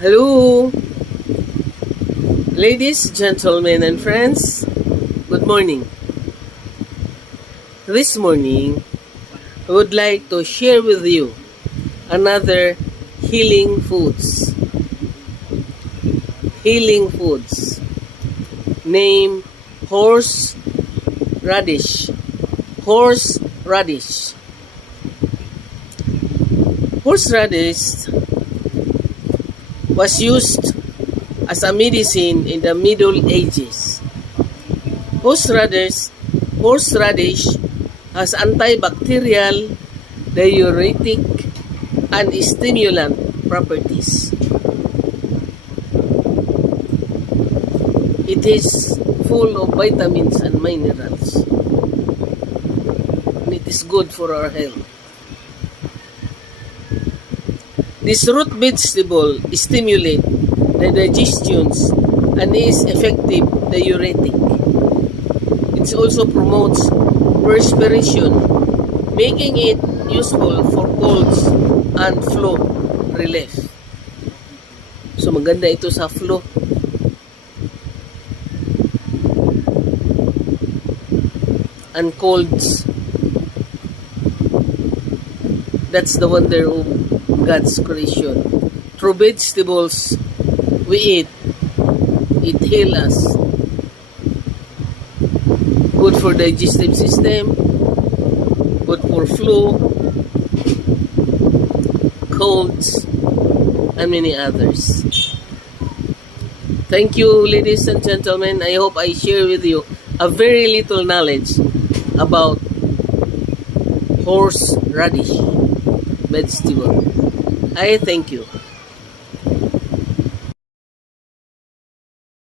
Hello, ladies, gentlemen, and friends. Good morning. This morning, I would like to share with you another healing foods. Healing foods. Name horse radish. Horse radish. Horse radish was used as a medicine in the Middle Ages. Horseradish has antibacterial, diuretic, and stimulant properties. It is full of vitamins and minerals, and it is good for our health. This root vegetable stimulates the digestions and is effective diuretic. It also promotes perspiration, making it useful for colds and flu relief. So maganda ito sa flu. And colds. That's the wonder of God's creation. Through vegetables we eat, it heals us. Good for digestive system, good for flu, colds, and many others. Thank you, ladies and gentlemen. I hope I share with you a very little knowledge about horseradish vegetable. I thank you.